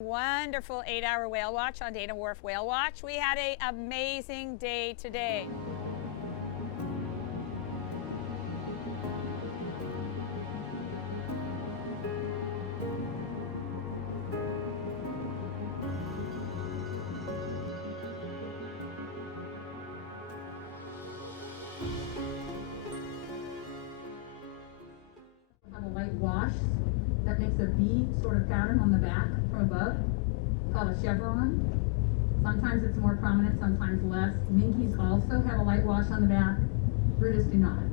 Wonderful 8-hour whale watch on Dana Wharf Whale Watch. We had an amazing day today. Have a light wash that makes a V sort of pattern on the back from above, called a chevron. Sometimes it's more prominent, sometimes less. Minkes also have a light wash on the back. Brutus do not.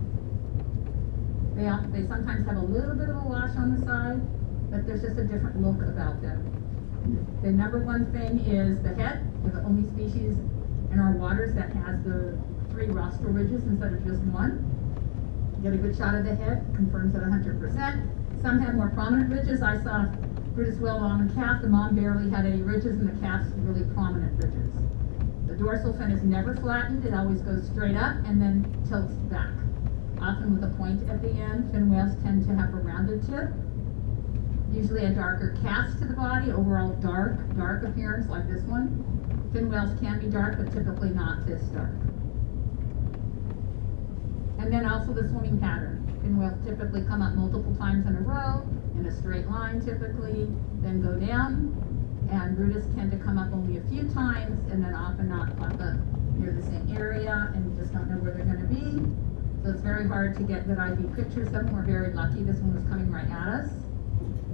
They sometimes have a little bit of a wash on the side, but there's just a different look about them. The number one thing is the head. We're the only species in our waters that has the 3 rostral ridges instead of just one. Get a good shot of the head, confirms it 100%. Some have more prominent ridges. I saw Brutus Whale mom and calf. The mom barely had any ridges and the calf's really prominent ridges. The dorsal fin is never flattened. It always goes straight up and then tilts back. Often with a point at the end. Fin whales tend to have a rounded tip. Usually a darker cast to the body, overall dark appearance like this one. Fin whales can be dark, but typically not this dark. And then also the swimming pattern. Fin whales typically come up multiple times in a row, in a straight line typically, then go down. And Brutus tend to come up only a few times and then often not pop up near the same area, and you just don't know where they're going to be. So it's very hard to get good ID pictures of them. We're very lucky this one was coming right at us.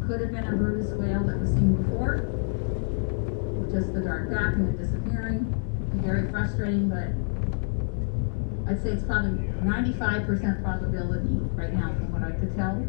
Could have been a Brutus whale that was seen before, with just the dark back and then disappearing. Very frustrating, but I'd say it's probably 95% probability right now from what I could tell.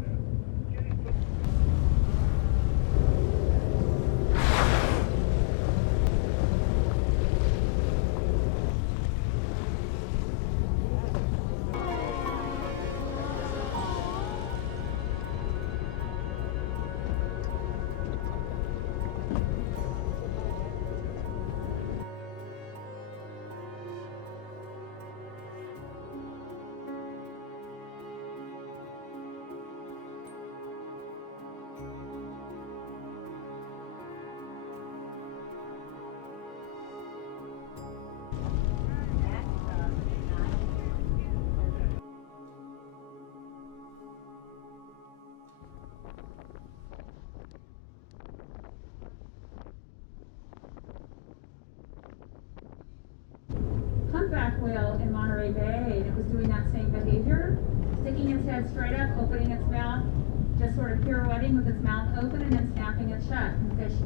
Humpback whale in Monterey Bay, and it was doing that same behavior, sticking its head straight up, opening its mouth, just sort of pirouetting with its mouth open and then snapping it shut. And fish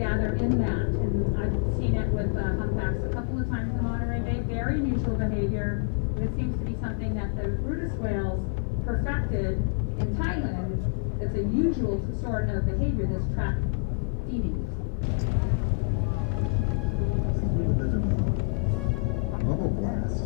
gather in that, and I've seen it with humpbacks a couple of times in Monterey Bay. Very unusual behavior, but it seems to be something that the Brutus whales perfected in Thailand. It's a usual sort of behavior, this trap feeding. Bubble blast.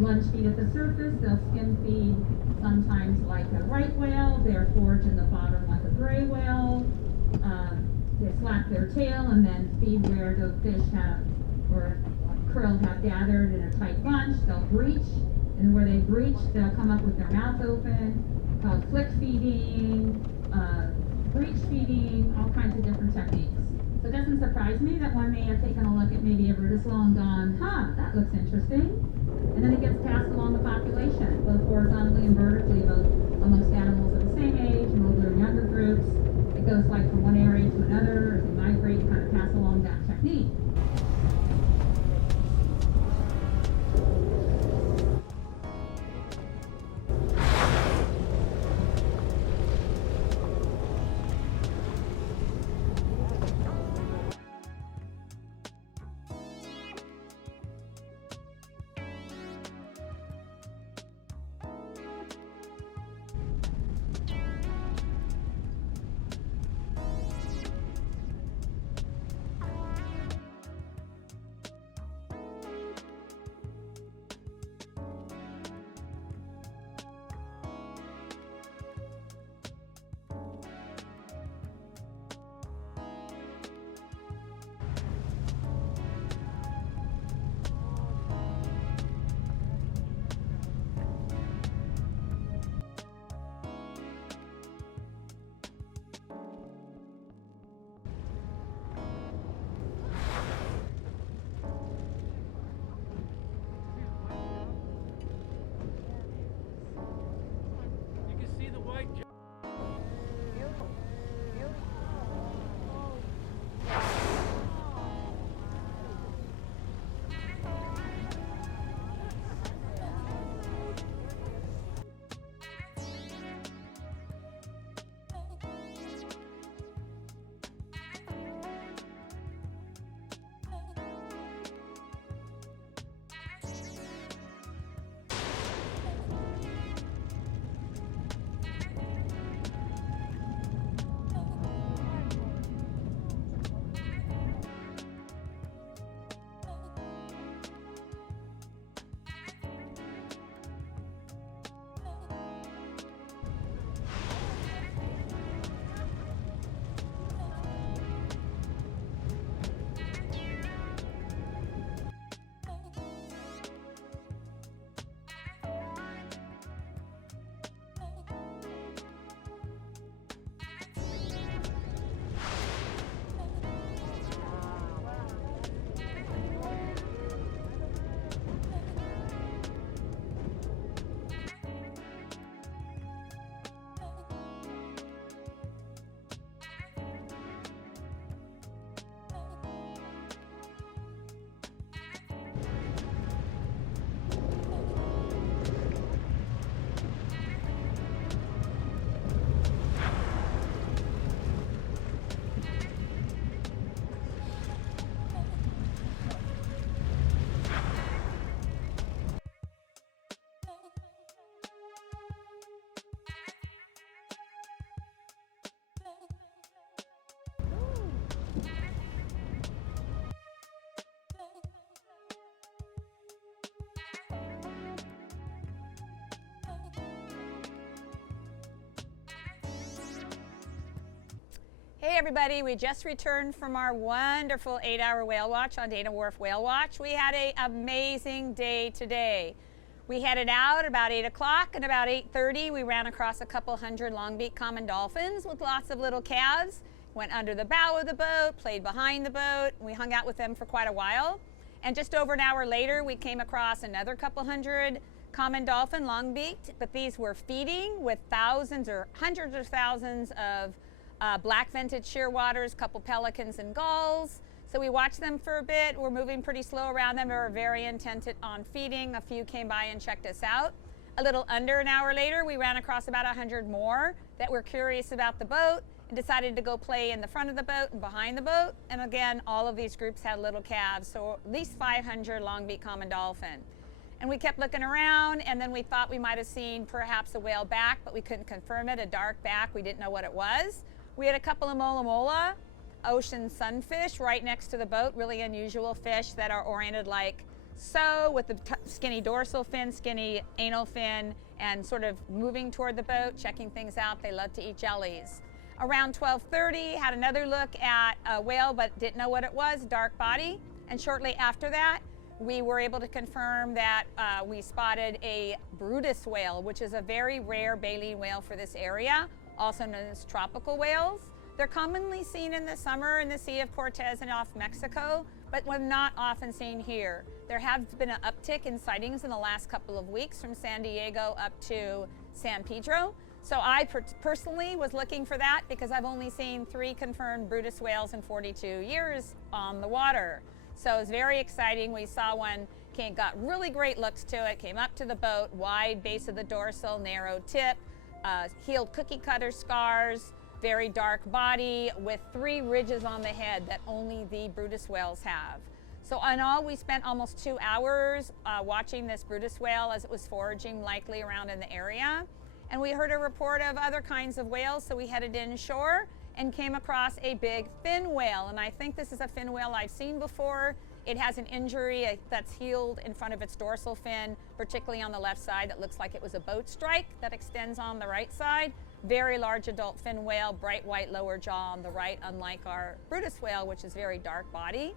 Lunge feed at the surface, they'll skin feed sometimes like a right whale, they'll forage in the bottom like a gray whale, they slap their tail and then feed where the fish have, or krill have gathered in a tight bunch. They'll breach, and where they breach, they'll come up with their mouth open, called flick feeding, breach feeding, all kinds of different techniques. So it doesn't surprise me that one may have taken a look at maybe a Brutus whale and gone, that looks interesting. And then it gets passed along the population, both horizontally and vertically, both amongst animals of the same age and older and younger groups. It goes like from one area to another, as they migrate, kind of pass along that technique. Hey everybody, we just returned from our wonderful 8-hour whale watch on Dana Wharf Whale Watch. We had an amazing day today. We headed out about 8 o'clock, and about 8:30 we ran across a couple hundred longbeak common dolphins with lots of little calves. Went under the bow of the boat, played behind the boat. We hung out with them for quite a while. And just over an hour later we came across another couple hundred common dolphin, long-beaked, but these were feeding with thousands or hundreds of thousands of black-vented shearwaters, couple pelicans and gulls. So we watched them for a bit. We're moving pretty slow around them. They were very intent on feeding. A few came by and checked us out. A little under an hour later, we ran across about 100 more that were curious about the boat and decided to go play in the front of the boat and behind the boat. And again, all of these groups had little calves, so at least 500 longbeak common dolphin. And we kept looking around, and then we thought we might have seen perhaps a whale back, but we couldn't confirm it, a dark back. We didn't know what it was. We had a couple of Mola ocean sunfish right next to the boat, really unusual fish that are oriented like so, with the skinny dorsal fin, skinny anal fin, and sort of moving toward the boat, checking things out. They love to eat jellies. Around 12:30, had another look at a whale, but didn't know what it was, dark body. And shortly after that, we were able to confirm that we spotted a Brutus whale, which is a very rare baleen whale for this area, also known as tropical whales. They're commonly seen in the summer in the Sea of Cortez and off Mexico, but we're not often seen here. There has been an uptick in sightings in the last couple of weeks from San Diego up to San Pedro. So I personally was looking for that because I've only seen 3 confirmed Brutus whales in 42 years on the water. So it was very exciting. We saw one, got really great looks to it, came up to the boat, wide base of the dorsal, narrow tip, healed cookie cutter scars, very dark body with 3 ridges on the head that only the Brutus whales have. So in all, we spent almost 2 hours watching this Brutus whale as it was foraging likely around in the area. And we heard a report of other kinds of whales, so we headed inshore and came across a big fin whale. And I think this is a fin whale I've seen before. It has an injury that's healed in front of its dorsal fin, particularly on the left side. That looks like it was a boat strike that extends on the right side. Very large adult fin whale, bright white lower jaw on the right, unlike our Brutus whale, which is very dark body.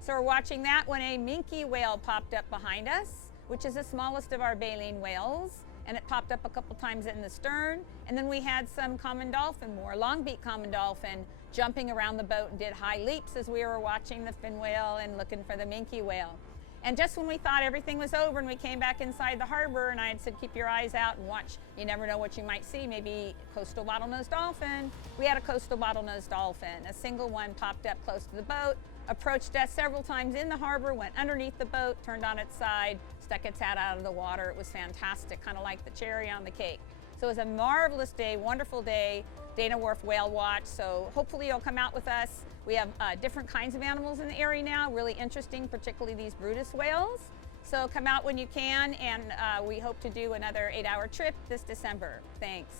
So we're watching that when a Minke whale popped up behind us, which is the smallest of our baleen whales. And it popped up a couple times in the stern. And then we had some common dolphin, more longbeak common dolphin, jumping around the boat and did high leaps as we were watching the fin whale and looking for the Minke whale. And just when we thought everything was over and we came back inside the harbor, and I had said, keep your eyes out and watch, you never know what you might see, maybe coastal bottlenose dolphin. We had a coastal bottlenose dolphin. A single one popped up close to the boat, approached us several times in the harbor, went underneath the boat, turned on its side, stuck its head out of the water. It was fantastic, kind of like the cherry on the cake. So it was a marvelous day, wonderful day, Dana Wharf Whale Watch. So hopefully you'll come out with us. We have different kinds of animals in the area now, really interesting, particularly these Brutus whales. So come out when you can, and we hope to do another 8-hour trip this December. Thanks.